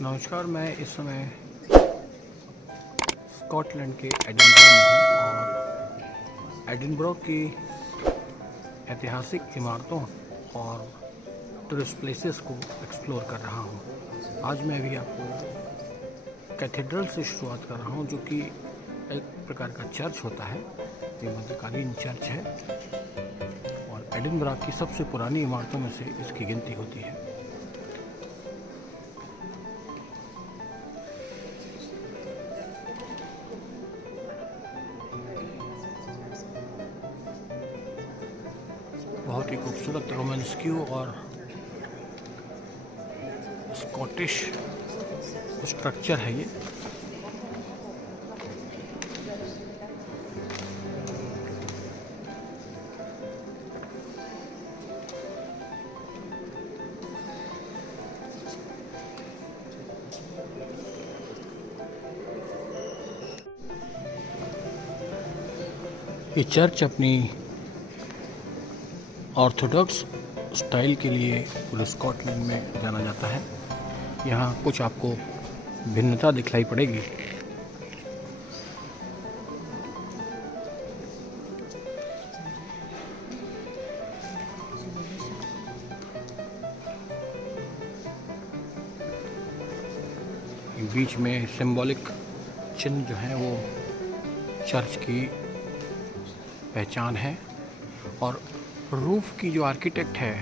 नमस्कार, मैं इस समय स्कॉटलैंड के एडिनबरो में हूँ और एडिनबरो की ऐतिहासिक इमारतों और टूरिस्ट प्लेसेस को एक्सप्लोर कर रहा हूँ। आज मैं भी आपको कैथेड्रल से शुरुआत कर रहा हूँ, जो कि एक प्रकार का चर्च होता है। ये मध्यकालीन चर्च है और एडिनबरो की सबसे पुरानी इमारतों में से इसकी गिनती होती है। बहुत ही खूबसूरत रोमांस्क्यू और स्कॉटिश स्ट्रक्चर है ये। ये चर्च अपनी ऑर्थोडॉक्स स्टाइल के लिए पूरे स्कॉटलैंड में जाना जाता है। यहाँ कुछ आपको भिन्नता दिखलाई पड़ेगी। बीच में सिंबॉलिक चिन्ह जो है वो चर्च की पहचान है और रूफ की जो आर्किटेक्ट है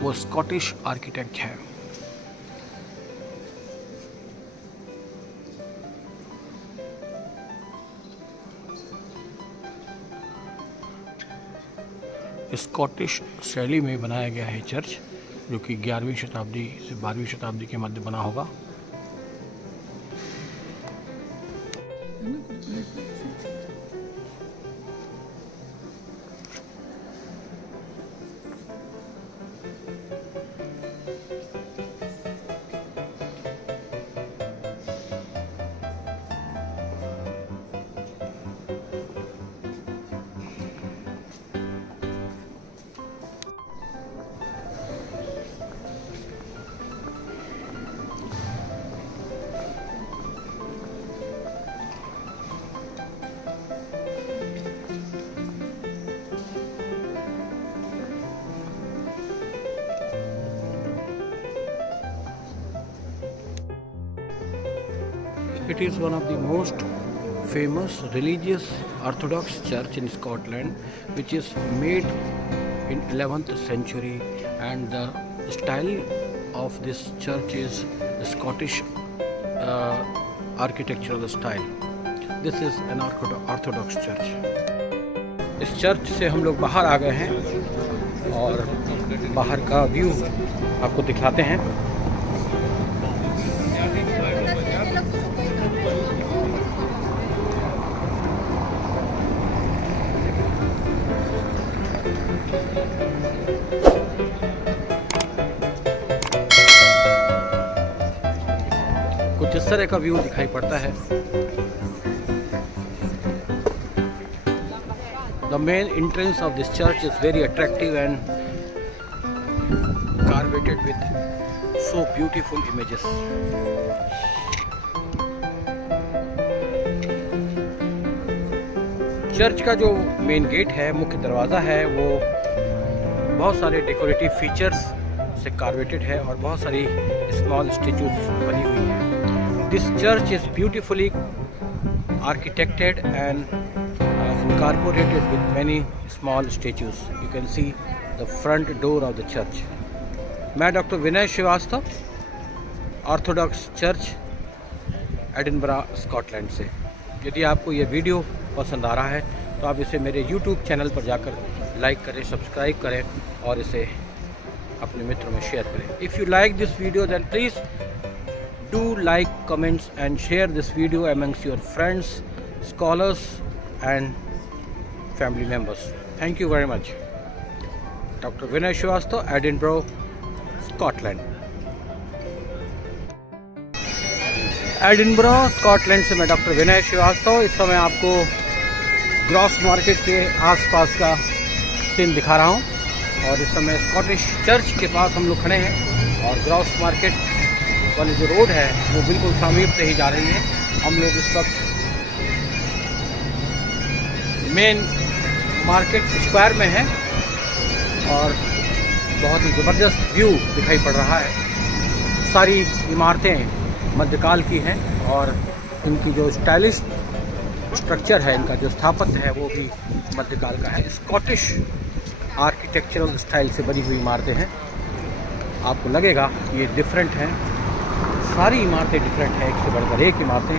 वो स्कॉटिश आर्किटेक्ट है। स्कॉटिश शैली में बनाया गया है चर्च, जो कि 11वीं शताब्दी से 12वीं शताब्दी के मध्य बना होगा। It is one of the most famous religious Orthodox church in Scotland, which is made in 11th century, and the style of this church is the Scottish architectural style. This is an Orthodox church. इस church से हम लोग बाहर आ गए हैं और बाहर का व्यू आपको दिखाते हैं। कुछ इस तरह का व्यू दिखाई पड़ता है। The main entrance of this church is very attractive and carpeted with so beautiful images. Church का जो मेन गेट है, मुख्य दरवाज़ा है, वो बहुत सारे डेकोरेटिव फीचर्स से कार्वेटेड है और बहुत सारी स्मॉल स्टेचूज बनी हुई हैं। This church is beautifully architected and incorporated with many small statues. You can see the front door of the church. मैं doctor Vinay Srivastava, orthodox church Edinburgh Scotland से। यदि आपको ये वीडियो पसंद आ रहा है तो आप इसे मेरे YouTube चैनल पर जाकर लाइक करें, सब्सक्राइब करें और इसे अपने मित्रों में शेयर करें। If you like this video, then please do like, comments and share this video amongst your friends, scholars and family members. Thank you very much. Dr. Vinay Shrivastava, Edinburgh, Scotland. Edinburgh Scotland से मैं doctor Vinay Srivastava इस समय आपको gross market के आसपास का scene दिखा रहा हूँ और इस समय स्कॉटिश चर्च के पास हम लोग खड़े हैं और ग्रॉस मार्केट वाली जो रोड है वो बिल्कुल समीप से ही जा रही है। हम लोग इस वक्त मेन मार्केट स्क्वायर में हैं और बहुत ही ज़बरदस्त व्यू दिखाई पड़ रहा है। सारी इमारतें मध्यकाल की हैं और इनकी जो स्टाइलिश स्ट्रक्चर है, इनका जो स्थापत्य है वो भी मध्यकाल का है। स्कॉटिश आर्किटेक्चरल स्टाइल से बनी हुई इमारतें हैं। आपको लगेगा ये डिफरेंट हैं, सारी इमारतें डिफरेंट हैं, एक से बढ़कर एक इमारतें।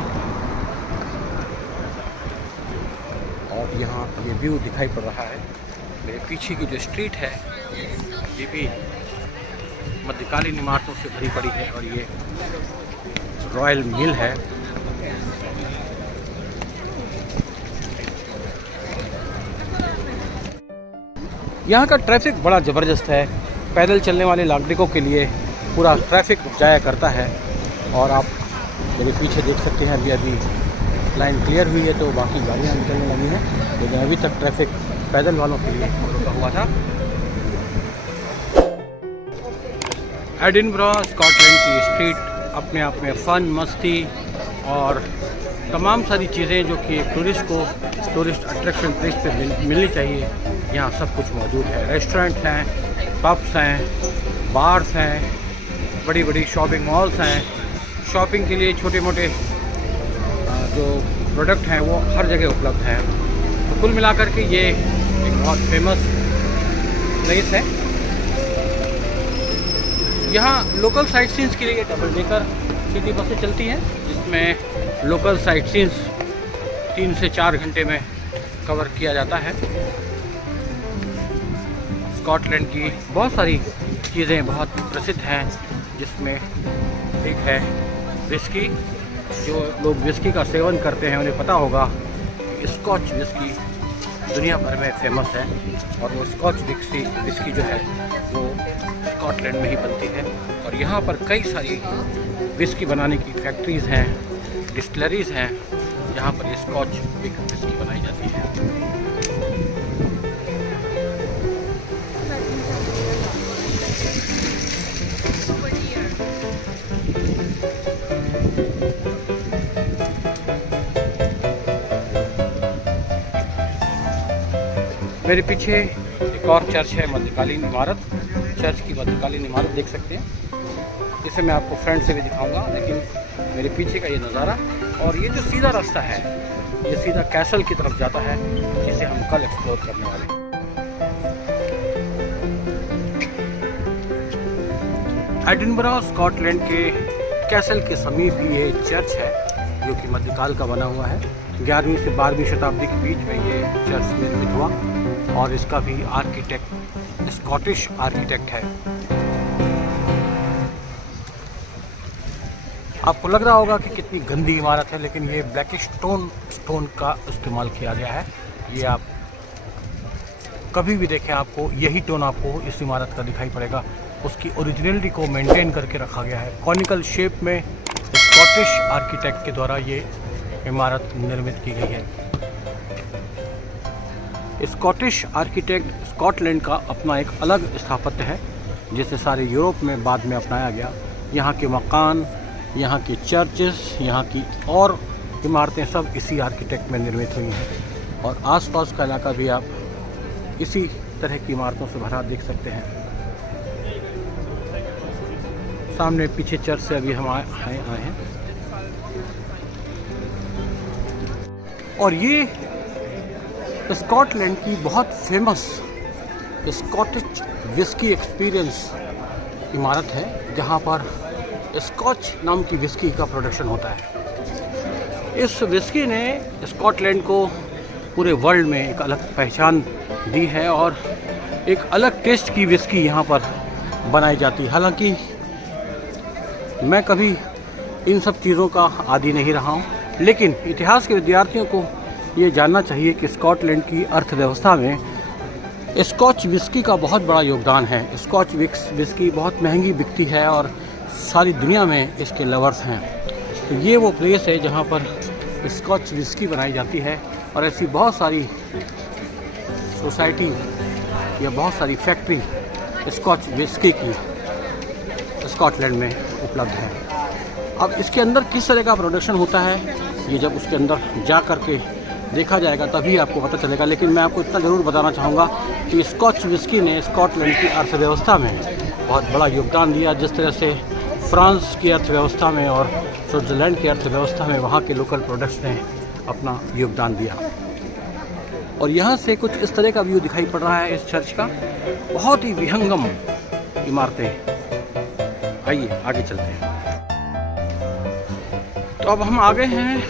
और यहाँ ये व्यू दिखाई पड़ रहा है। मेरे पीछे की जो स्ट्रीट है ये भी मध्यकालीन इमारतों से भरी पड़ी है और ये रॉयल मिल है। यहाँ का ट्रैफिक बड़ा ज़बरदस्त है। पैदल चलने वाले नागरिकों के लिए पूरा ट्रैफिक जाया करता है। और आप मेरे पीछे देख सकते हैं अभी लाइन क्लियर हुई है तो बाकी गाड़ियाँ निकलने लगी हैं, लेकिन अभी तक ट्रैफिक पैदल वालों के लिए रुका हुआ था। एडिनबरा स्कॉटलैंड की स्ट्रीट अपने आप में फ़न, मस्ती और तमाम सारी चीज़ें जो कि एक टूरिस्ट अट्रैक्शन प्लेस पे मिलनी चाहिए, यहाँ सब कुछ मौजूद है। रेस्टोरेंट हैं, पब्स हैं, बार्स हैं, बड़ी बड़ी शॉपिंग मॉल्स हैं। शॉपिंग के लिए छोटे मोटे जो प्रोडक्ट हैं वो हर जगह उपलब्ध हैं। तो कुल मिलाकर के ये एक बहुत फेमस प्लेस है। यहाँ लोकल साइट सीन्स के लिए डबल डेकर सिटी बसें चलती हैं, जिसमें लोकल साइट सीन्स 3 से 4 घंटे में कवर किया जाता है। स्कॉटलैंड की बहुत सारी चीज़ें बहुत प्रसिद्ध हैं, जिसमें एक है विस्की। जो लोग विस्की का सेवन करते हैं उन्हें पता होगा कि स्कॉच विस्की दुनिया भर में फेमस है और वो स्कॉच विस्की जो है वो स्कॉटलैंड में ही बनती है। और यहाँ पर कई सारी विस्की बनाने की फैक्ट्रीज़ हैं, डिस्टिलरीज़ हैं, जहाँ पर ये स्कॉच विस्की बनाई जाती है। मेरे पीछे एक और चर्च है, मध्यकालीन इमारत। चर्च की मध्यकालीन इमारत देख सकते हैं। इसे मैं आपको फ्रंट से भी दिखाऊंगा, लेकिन मेरे पीछे का ये नज़ारा और ये जो सीधा रास्ता है ये सीधा कैसल की तरफ जाता है, जिसे हम कल एक्सप्लोर करने वाले हैं। एडिनबरा स्कॉटलैंड के कैसल के समीप ही ये चर्च है, जो कि मध्यकाल का बना हुआ है। 11वीं से 12वीं शताब्दी के बीच में ये चर्च निर्मित हुआ और इसका भी आर्किटेक्ट स्कॉटिश आर्किटेक्ट है। आपको लग रहा होगा कि कितनी गंदी इमारत है, लेकिन ये ब्लैकिश स्टोन का इस्तेमाल किया गया है। ये आप कभी भी देखें आपको यही टोन आपको इस इमारत का दिखाई पड़ेगा। उसकी ओरिजिनलिटी को मेंटेन करके रखा गया है। कॉनिकल शेप में स्कॉटिश आर्किटेक्ट के द्वारा ये इमारत निर्मित की गई है। स्कॉटिश आर्किटेक्ट स्कॉटलैंड का अपना एक अलग स्थापत्य है, जिसे सारे यूरोप में बाद में अपनाया गया। यहाँ के मकान, यहाँ की चर्चेस, यहाँ की और इमारतें सब इसी आर्किटेक्ट में निर्मित हुई हैं। और आसपास का इलाका भी आप इसी तरह की इमारतों से भरा देख सकते हैं। सामने पीछे चर्च से अभी हम आए हैं और ये स्कॉटलैंड की बहुत फेमस स्कॉटिश विस्की एक्सपीरियंस इमारत है, जहाँ पर स्कॉच नाम की विस्की का प्रोडक्शन होता है। इस विस्की ने स्कॉटलैंड को पूरे वर्ल्ड में एक अलग पहचान दी है और एक अलग टेस्ट की विस्की यहाँ पर बनाई जाती है। हालांकि मैं कभी इन सब चीज़ों का आदी नहीं रहा हूँ, लेकिन इतिहास के विद्यार्थियों को ये जानना चाहिए कि स्कॉटलैंड की अर्थव्यवस्था में स्कॉच विस्की का बहुत बड़ा योगदान है। स्कॉच विस्की बहुत महंगी बिकती है और सारी दुनिया में इसके लवर्स हैं। तो ये वो प्लेस है जहाँ पर स्कॉच विस्की बनाई जाती है और ऐसी बहुत सारी सोसाइटी या बहुत सारी फैक्ट्री स्कॉच विस्की की स्कॉटलैंड में उपलब्ध है। अब इसके अंदर किस तरह का प्रोडक्शन होता है ये जब उसके अंदर जा कर के देखा जाएगा तभी आपको पता चलेगा। लेकिन मैं आपको इतना ज़रूर बताना चाहूँगा कि स्कॉच विस्की ने स्कॉटलैंड की अर्थव्यवस्था में बहुत बड़ा योगदान दिया। जिस तरह से फ्रांस की अर्थव्यवस्था में और स्विट्ज़रलैंड की अर्थव्यवस्था में वहाँ के लोकल प्रोडक्ट्स ने अपना योगदान दिया। और यहाँ से कुछ इस तरह का व्यू दिखाई पड़ रहा है इस चर्च का, बहुत ही विहंगम इमारतें। आइए आगे चलते हैं। तो अब हम आ गए हैं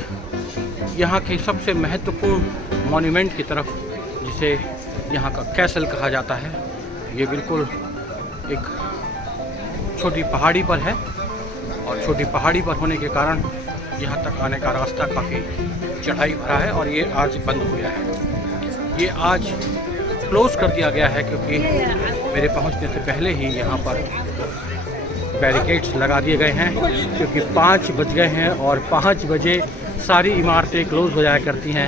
यहाँ के सबसे महत्वपूर्ण मॉन्यूमेंट की तरफ, जिसे यहाँ का कैसल कहा जाता है। ये बिल्कुल एक छोटी पहाड़ी पर है और छोटी पहाड़ी पर होने के कारण यहाँ तक आने का रास्ता काफ़ी चढ़ाई भरा है और ये आज बंद हो गया है। ये आज क्लोज़ कर दिया गया है क्योंकि मेरे पहुँचने से पहले ही यहाँ पर बैरिकेड्स लगा दिए गए हैं, क्योंकि 5 बज गए हैं और 5 बजे सारी इमारतें क्लोज़ हो जाया करती हैं।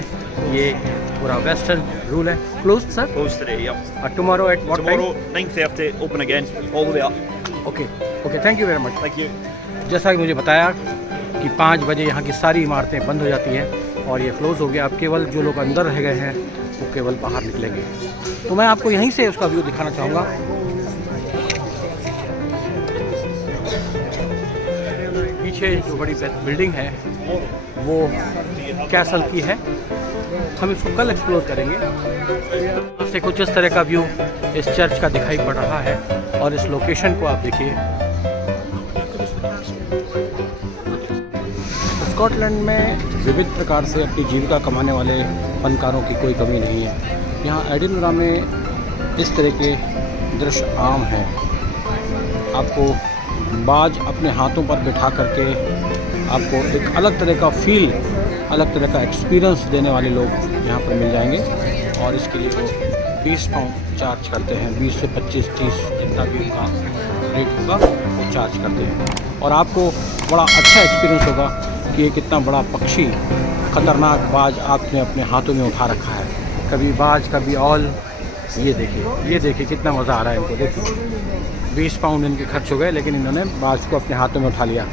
ये पूरा वेस्टर्न रूल है। Close sir? Closed today, yep. Tomorrow at what time? Tomorrow 9:30, open again, all the way up. Okay okay, thank you very much. Thank you. जैसा कि मुझे बताया कि 5 बजे यहाँ की सारी इमारतें बंद हो जाती हैं और ये क्लोज़ हो गया। अब केवल जो लोग अंदर रह गए हैं वो केवल बाहर निकलेंगे। तो मैं आपको यहीं से उसका व्यू दिखाना चाहूँगा। पीछे जो बड़ी बिल्डिंग है वो कैसल की है। हम इसको कल एक्सप्लोर करेंगे। यहाँ से कुछ इस तरह का व्यू इस चर्च का दिखाई पड़ रहा है और इस लोकेशन को आप देखिए। स्कॉटलैंड में विविध प्रकार से अपनी जीविका कमाने वाले फनकारों की कोई कमी नहीं है। यहाँ एडिनबरा में इस तरह के दृश्य आम हैं। आपको बाज अपने हाथों पर बिठा करके आपको एक अलग तरह का फील, अलग तरह का एक्सपीरियंस देने वाले लोग यहाँ पर मिल जाएंगे और इसके लिए वो 20 पाउंड चार्ज करते हैं। 20 से 25-30 जितना भी उनका रेट होगा वो चार्ज करते हैं। और आपको बड़ा अच्छा एक्सपीरियंस होगा कि ये कितना बड़ा पक्षी, ख़तरनाक बाज आपने अपने हाथों में उठा रखा है। कभी बाज कभी ऑल। ये देखिए कितना मज़ा आ रहा है इनको। देखिए 20 पाउंड इनके खर्च हो गए लेकिन इन्होंने बाज को अपने हाथों में उठा लिया।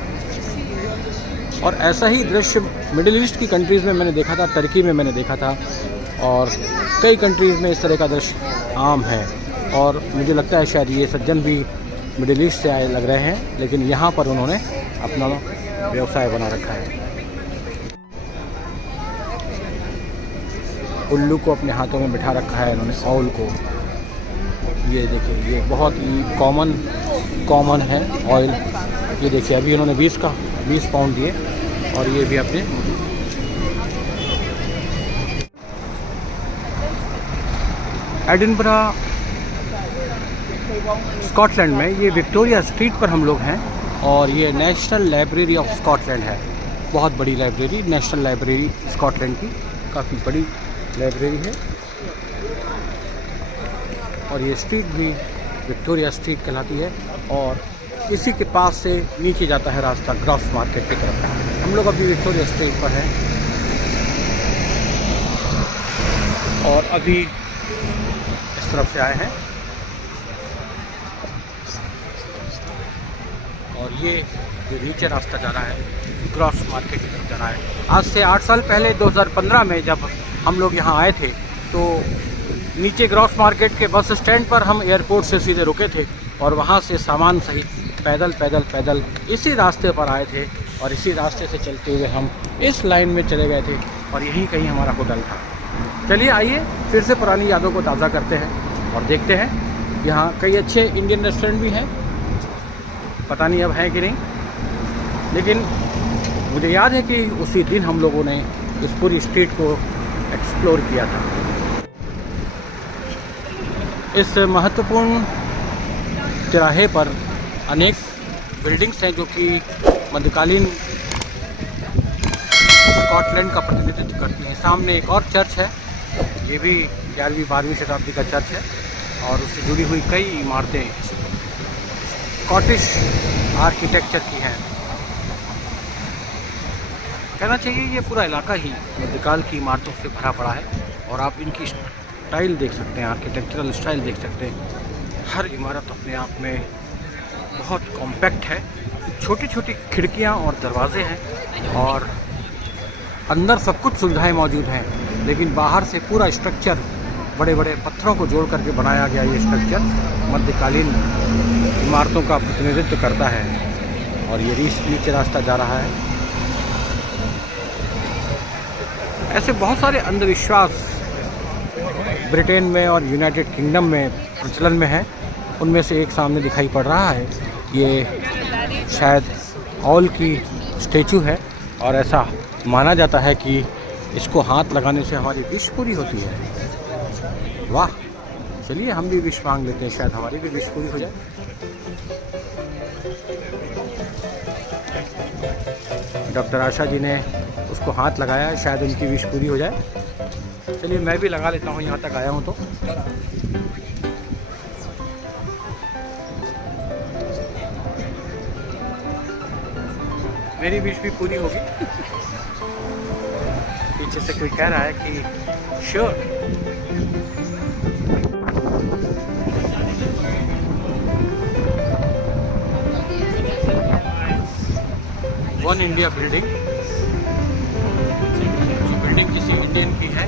और ऐसा ही दृश्य मिडिल ईस्ट की कंट्रीज़ में मैंने देखा था, टर्की में मैंने देखा था और कई कंट्रीज़ में इस तरह का दृश्य आम है। और मुझे लगता है शायद ये सज्जन भी मिडिल ईस्ट से आए लग रहे हैं, लेकिन यहाँ पर उन्होंने अपना व्यवसाय बना रखा है। उल्लू को अपने हाथों में बिठा रखा है इन्होंने, ऑल को। ये देखिए ये बहुत ही कॉमन है ऑयल। ये देखिए अभी इन्होंने 20 पाउंड दिए और ये भी अपने एडिनबरा स्कॉटलैंड में ये विक्टोरिया स्ट्रीट पर हम लोग हैं और ये नेशनल लाइब्रेरी ऑफ स्कॉटलैंड है। बहुत बड़ी लाइब्रेरी, नेशनल लाइब्रेरी स्कॉटलैंड की काफ़ी बड़ी लाइब्रेरी है। और ये स्ट्रीट भी विक्टोरिया स्ट्रीट कहलाती है और इसी के पास से नीचे जाता है रास्ता ग्रॉस मार्केट की तरफ। हम लोग अभी विक्टोरिया स्ट्रीट पर हैं और अभी इस तरफ से आए हैं और ये जो नीचे रास्ता जा रहा है ग्रॉस मार्केट की तरफ जा रहा है। आज से 8 साल पहले 2015 में जब हम लोग यहाँ आए थे तो नीचे ग्रॉस मार्केट के बस स्टैंड पर हम एयरपोर्ट से सीधे रुके थे और वहाँ से सामान सहित पैदल इसी रास्ते पर आए थे और इसी रास्ते से चलते हुए हम इस लाइन में चले गए थे और यहीं कहीं हमारा होटल था। चलिए आइए फिर से पुरानी यादों को ताज़ा करते हैं और देखते हैं। यहाँ कई अच्छे इंडियन रेस्टोरेंट भी हैं, पता नहीं अब हैं कि नहीं, लेकिन मुझे याद है कि उसी दिन हम लोगों ने इस पूरी स्ट्रीट को एक्सप्लोर किया था। इस महत्वपूर्ण तिराहे पर अनेक बिल्डिंग्स हैं जो कि मध्यकालीन स्कॉटलैंड का प्रतिनिधित्व करती हैं। सामने एक और चर्च है, ये भी 11वीं-12वीं शताब्दी का चर्च है और उससे जुड़ी हुई कई इमारतें स्कॉटिश आर्किटेक्चर की हैं। कहना चाहिए ये पूरा इलाका ही मध्यकाल की इमारतों से भरा पड़ा है और आप इनकी स्टाइल देख सकते हैं, आर्किटेक्चरल स्टाइल देख सकते हैं। हर इमारत अपने आप में बहुत कॉम्पैक्ट है छोटी छोटी खिड़कियाँ और दरवाजे हैं और अंदर सब कुछ सुविधाएं मौजूद हैं, लेकिन बाहर से पूरा स्ट्रक्चर बड़े बड़े पत्थरों को जोड़ करके बनाया गया ये स्ट्रक्चर मध्यकालीन इमारतों का प्रतिनिधित्व करता है। और ये नीचे रास्ता जा रहा है। ऐसे बहुत सारे अंधविश्वास ब्रिटेन में और यूनाइटेड किंगडम में प्रचलन में है। उनमें से एक सामने दिखाई पड़ रहा है, ये शायद ऑल की स्टैचू है और ऐसा माना जाता है कि इसको हाथ लगाने से हमारी विश पूरी होती है। वाह, चलिए हम भी विश मांग लेते हैं, शायद हमारी भी विश पूरी हो जाए। डॉक्टर आशा जी ने उसको हाथ लगाया है, शायद उनकी विश पूरी हो जाए। चलिए मैं भी लगा लेता हूँ, यहाँ तक आया हूँ तो। मेरी विश भी पूरी होगी। पीछे से कोई कह रहा है कि श्योर। वन इंडिया बिल्डिंग, ये बिल्डिंग किसी इंडियन की है।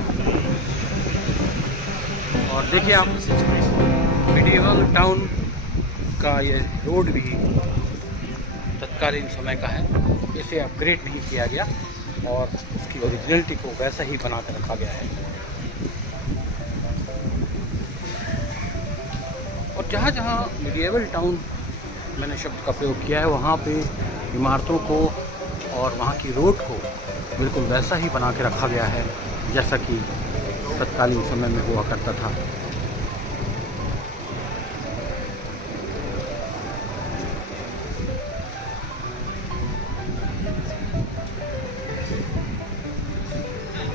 और देखिए आप, मिडिवल टाउन का ये रोड भी तत्कालीन समय का है, इसे अपग्रेड नहीं किया गया और उसकी ओरिजिनलिटी को वैसा ही बना कर रखा गया है। और जहाँ जहाँ मिडिएवल टाउन मैंने शब्द का प्रयोग किया है, वहाँ पे इमारतों को और वहाँ की रोड को बिल्कुल वैसा ही बना के रखा गया है जैसा कि तत्कालीन समय में हुआ करता था।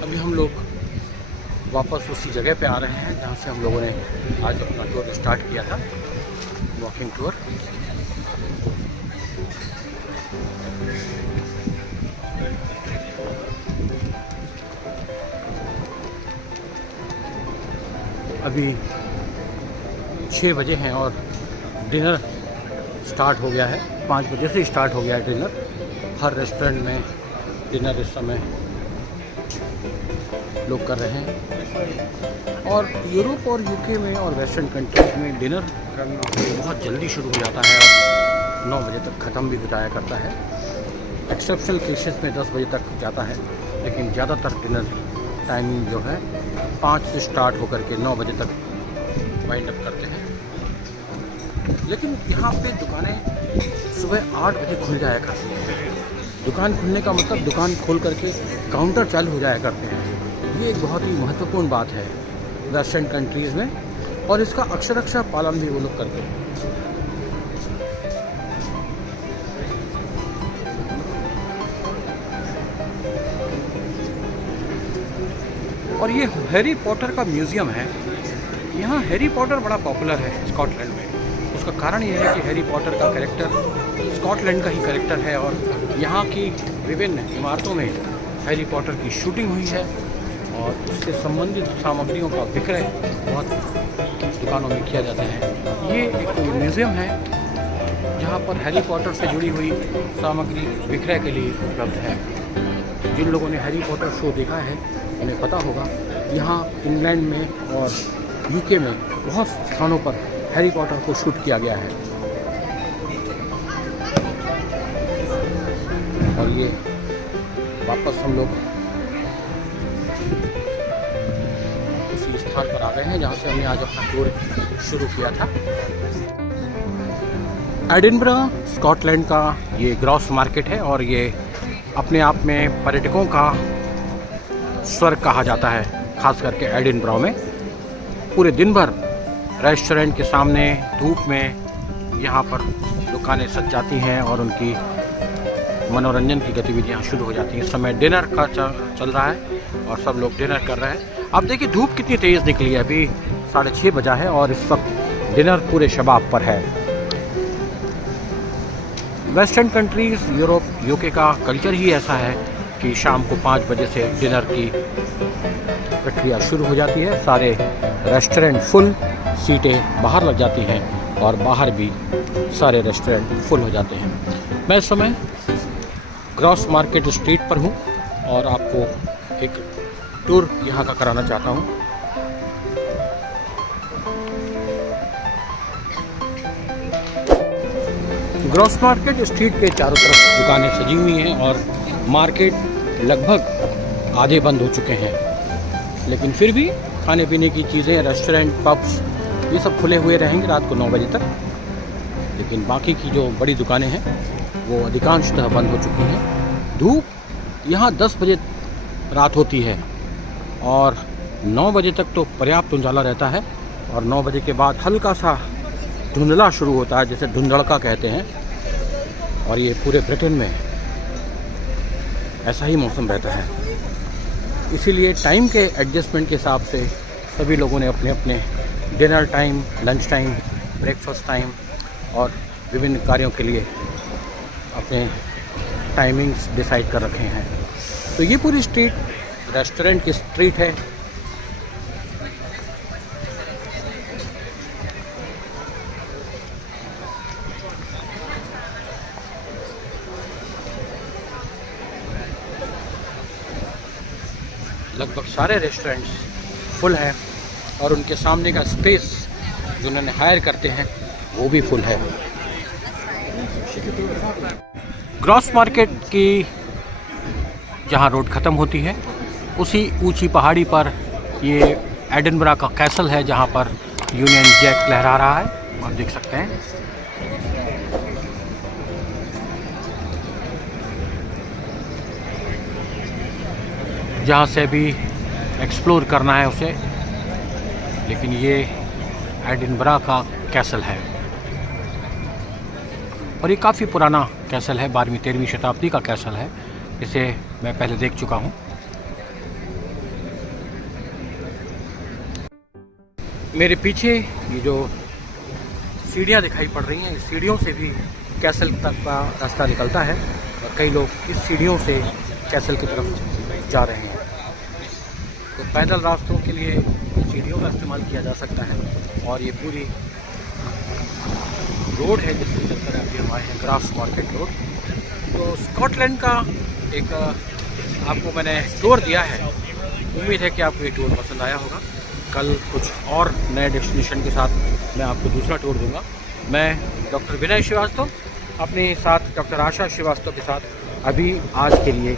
अभी हम लोग वापस उसी जगह पे आ रहे हैं जहाँ से हम लोगों ने आज अपना टूर स्टार्ट किया था, वॉकिंग टूर। अभी 6 बजे हैं और डिनर स्टार्ट हो गया है। 5 बजे से स्टार्ट हो गया है डिनर। हर रेस्टोरेंट में डिनर इस समय लोग कर रहे हैं। और यूरोप और यूके में और वेस्टर्न कंट्रीज़ में डिनर करना बहुत जल्दी शुरू हो जाता है और 9 बजे तक ख़त्म भी हो जाया करता है। एक्सेप्शनल केसेस में 10 बजे तक जाता है, लेकिन ज़्यादातर डिनर टाइमिंग जो है 5 से स्टार्ट होकर के 9 बजे तक वाइंड अप करते हैं। लेकिन यहाँ पे दुकानें सुबह 8 बजे खुल जाया करती हैं। दुकान खुलने का मतलब दुकान खोल करके काउंटर चालू हो जाया करते हैं। ये एक बहुत ही महत्वपूर्ण बात है वेस्टर्न कंट्रीज़ में, और इसका अक्षरशः पालन भी वो लोग करते हैं। और ये हैरी पॉटर का म्यूज़ियम है। यहाँ हैरी पॉटर बड़ा पॉपुलर है स्कॉटलैंड में। उसका कारण ये है कि हैरी पॉटर का कैरेक्टर स्कॉटलैंड का ही कैरेक्टर है और यहाँ की विभिन्न इमारतों में हैरी पॉटर की शूटिंग हुई है और उससे संबंधित सामग्रियों का विक्रय बहुत दुकानों में किया जाता है। ये एक म्यूज़ियम है जहाँ पर हैरी पॉटर से जुड़ी हुई सामग्री विक्रय के लिए उपलब्ध है। जिन लोगों ने हैरी पॉटर शो देखा है उन्हें पता होगा, यहाँ इंग्लैंड में और यूके में बहुत स्थानों पर हैरी पॉटर को शूट किया गया है। और ये वापस हम लोग उसी स्थान पर आ गए हैं जहाँ से हमने आज अपना टूर शुरू किया था। एडिनबरा स्कॉटलैंड का ये ग्रॉस मार्केट है और ये अपने आप में पर्यटकों का स्वर्ग कहा जाता है। खास करके एडिनबरा में पूरे दिन भर रेस्टोरेंट के सामने धूप में यहाँ पर दुकानें सज जाती हैं और उनकी मनोरंजन की गतिविधियाँ शुरू हो जाती हैं। इस समय डिनर का चल रहा है और सब लोग डिनर कर रहे हैं। अब देखिए धूप कितनी तेज़ निकली है, अभी 6:30 बजा है और इस वक्त डिनर पूरे शबाब पर है। वेस्टर्न कंट्रीज़ यूरोप यूके का कल्चर ही ऐसा है कि शाम को 5 बजे से डिनर की प्रक्रिया शुरू हो जाती है। सारे रेस्टोरेंट फुल, सीटें बाहर लग जाती हैं और बाहर भी सारे रेस्टोरेंट फुल हो जाते हैं। मैं इस समय ग्रॉस मार्केट स्ट्रीट पर हूँ और आपको एक टूर यहाँ का कराना चाहता हूँ। ग्रॉस मार्केट स्ट्रीट के चारों तरफ दुकानें सजी हुई हैं और मार्केट लगभग आधे बंद हो चुके हैं, लेकिन फिर भी खाने पीने की चीज़ें, रेस्टोरेंट, पब्स ये सब खुले हुए रहेंगे रात को 9 बजे तक। लेकिन बाकी की जो बड़ी दुकानें हैं वो अधिकांशतः बंद हो चुकी हैं। धूप यहाँ 10 बजे रात होती है और 9 बजे तक तो पर्याप्त उजाला रहता है और 9 बजे के बाद हल्का सा धुंधला शुरू होता है, जैसे धुंधड़का कहते हैं। और ये पूरे ब्रिटेन में ऐसा ही मौसम रहता है। इसीलिए टाइम के एडजस्टमेंट के हिसाब से सभी लोगों ने अपने अपने dinner time, lunch time, breakfast time और विभिन्न कार्यों के लिए अपने टाइमिंग्स डिसाइड कर रखे हैं। तो ये पूरी स्ट्रीट रेस्टोरेंट की स्ट्रीट है। लगभग सारे रेस्टोरेंट्स फुल हैं और उनके सामने का स्पेस जो उन्होंने हायर करते हैं वो भी फुल है। ग्रॉस मार्केट की जहाँ रोड ख़त्म होती है उसी ऊंची पहाड़ी पर ये एडिनबरा का कैसल है, जहाँ पर यूनियन जैक लहरा रहा है, आप देख सकते हैं। जहाँ से भी एक्सप्लोर करना है उसे, लेकिन ये एडिनबरा का कैसल है और ये काफ़ी पुराना कैसल है, 12वीं-13वीं शताब्दी का कैसल है। इसे मैं पहले देख चुका हूँ। मेरे पीछे ये जो सीढ़ियाँ दिखाई पड़ रही हैं, इस सीढ़ियों से भी कैसल तक का रास्ता निकलता है और कई लोग इस सीढ़ियों से कैसल की तरफ जा रहे हैं। तो पैदल रास्तों के लिए सीढ़ियों का इस्तेमाल किया जा सकता है। और ये पूरी रोड है जिससे चलकर अभी हम आए हैं, ग्रॉस मार्केट रोड। तो स्कॉटलैंड का एक आपको मैंने टूर दिया है। उम्मीद है कि आपको ये टूर पसंद आया होगा। कल कुछ और नए डेस्टिनेशन के साथ मैं आपको दूसरा टूर दूंगा। मैं डॉक्टर विनय श्रीवास्तव अपने साथ डॉक्टर आशा श्रीवास्तव के साथ अभी आज के लिए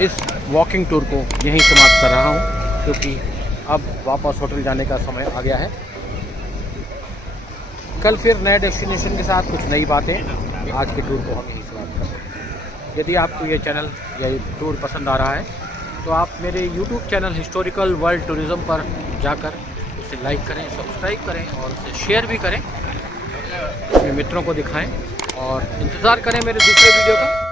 इस वॉकिंग टूर को यहीं समाप्त कर रहा हूँ, क्योंकि अब वापस होटल जाने का समय आ गया है। कल फिर नए डेस्टिनेशन के साथ कुछ नई बातें। आज के टूर को हम यहीं समाप्त करते हैं। यदि आपको ये चैनल या ये टूर पसंद आ रहा है तो आप मेरे YouTube channel historical world tourism पर जाकर उसे लाइक करें, सब्सक्राइब करें और उसे शेयर भी करें, अपने मित्रों को दिखाएं और इंतज़ार करें मेरे दूसरे वीडियो का।